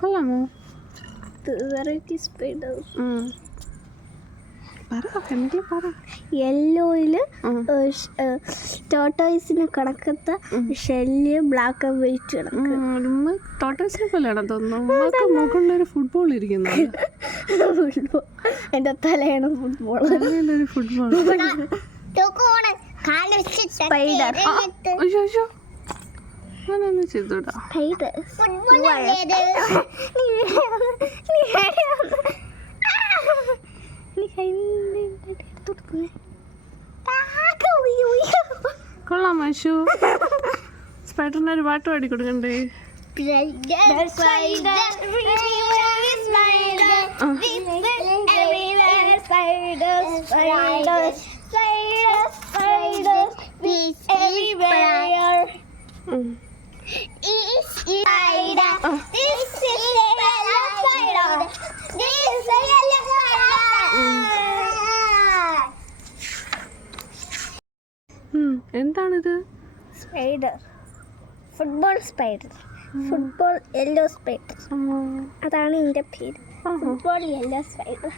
കൊള്ളാമോ? Variety spider. യെല്ലോയില് ടോട്ടോയ്സിന് കണക്കത്തെ ഷെല്ല് ബ്ലാക്ക് ആൻഡ് വൈറ്റ് കിടക്കും. ടോട്ടോയ്സിനെ പോലെയാണോ തോന്നുന്നു? മുകളിലൊരു ഫുട്ബോൾ ഇരിക്കുന്നു. ഫുട്ബോൾ എൻ്റെ തലയാണ് ഫുട്ബോൾ. ഒരു ഫുട്ബോൾ സ്പൈഡർ. അങ്ങനൊന്നും ചെയ്തൂടാ. കൊള്ളാം മൈഷു. സ്പൈഡറിന് ഒരു പാട്ട് പാടി കൊടുക്കണ്ടേ? എന്താണിത്? Spider. Football spider. Football yellow spider. അതാണ് എൻ്റെ പേര്. Football yellow spider.